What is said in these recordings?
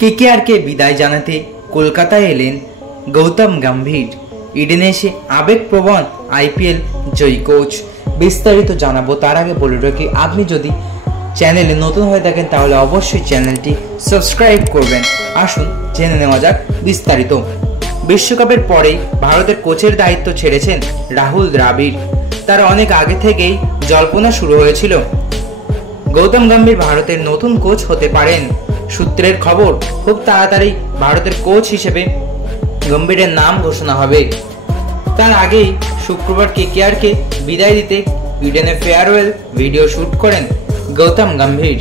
কেকেআরকে বিদায় জানাতে কলকাতায় এলেন গৌতম গম্ভীর। ইডেনে এসে আবেগপ্রবণ আইপিএল জয়ী কোচ। বিস্তারিত জানাবো তার আগে বলে রাখি, আপনি যদি চ্যানেলে নতুন হয়ে থাকেন তাহলে অবশ্যই চ্যানেলটি সাবস্ক্রাইব করবেন। আসুন জেনে নেওয়া যাক বিস্তারিত। বিশ্বকাপের পরেই ভারতের কোচের দায়িত্ব ছেড়েছেন রাহুল দ্রাবিড়। তার অনেক আগে থেকেই জল্পনা শুরু হয়েছিল গৌতম গম্ভীর ভারতের নতুন কোচ হতে পারেন। সূত্রের খবর, খুব তাড়াতাড়ি ভারতের কোচ হিসেবে গম্ভীরের নাম ঘোষণা হবে। তার আগেই শুক্রবার কেকেআরকে বিদায় দিতে ইডেনে ফেয়ারওয়েল ভিডিও শুট করেন গৌতম গম্ভীর।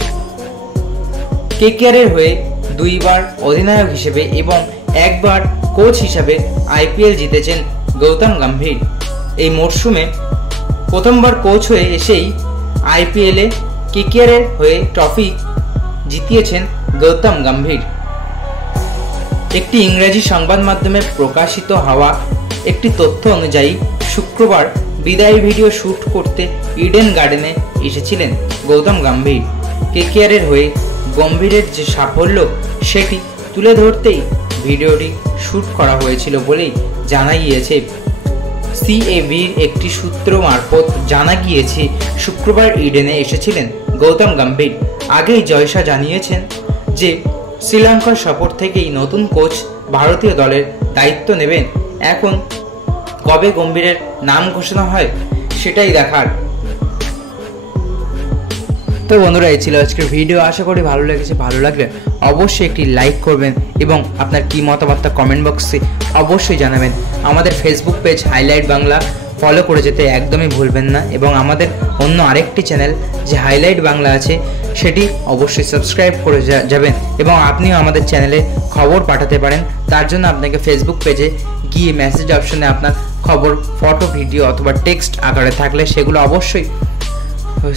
কেকেআরের হয়ে দুইবার অধিনায়ক হিসেবে এবং একবার কোচ হিসেবে আইপিএল জিতেছেন গৌতম গম্ভীর। এই মরশুমে প্রথমবার কোচ হয়ে এসেই আইপিএলে কেকেআরের হয়ে ট্রফি জিতিয়েছেন গৌতম গম্ভীর। একটি ইংরেজি সংবাদ মাধ্যমে প্রকাশিত হওয়া একটি তথ্য অনুযায়ী শুক্রবার বিদায় ভিডিও শুট করতে ইডেন গার্ডেনে এসেছিলেন গৌতম গম্ভীর। কেকেআরের হয়ে গম্ভীরের যে সাফল্য সেটি তুলে ধরতেই ভিডিওটি শুট করা হয়েছিল বলেই জানা গিয়েছে। সিএবির একটি সূত্র মারফত জানা গিয়েছে শুক্রবার ইডেনে এসেছিলেন গৌতম গম্ভীর। আগেই জয়শা জানিয়েছেন যে শ্রীলঙ্কার সফর থেকেই নতুন কোচ ভারতীয় দলের দায়িত্ব নেবেন। এখন কবে গম্ভীরের নাম ঘোষণা হয় সেটাই দেখার। তো বন্ধুরা, এই ছিল আজকের ভিডিও। আশা করি ভালো লেগেছে। ভালো লাগলে অবশ্যই একটি লাইক করবেন এবং আপনার কি মতামত কমেন্ট বক্সে অবশ্যই জানাবেন। আমাদের ফেসবুক পেজ হাইলাইট বাংলা ফলো করে যেতে একদমই ভুলবেন না এবং আমাদের অন্য আরেকটি চ্যানেল যে হাইলাইট বাংলা আছে সেটি অবশ্যই সাবস্ক্রাইব করে যাবেন এবং আপনিও আমাদের চ্যানেলে খবর পাঠাতে পারেন। তার জন্য আপনাকে ফেসবুক পেজে গিয়ে মেসেজ অপশনে আপনার খবর ফটো, ভিডিও অথবা টেক্সট আকারে থাকলে সেগুলো অবশ্যই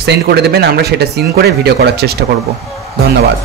সেন্ড করে দেবেন। আমরা সেটা সিন করে ভিডিও করার চেষ্টা করব। ধন্যবাদ।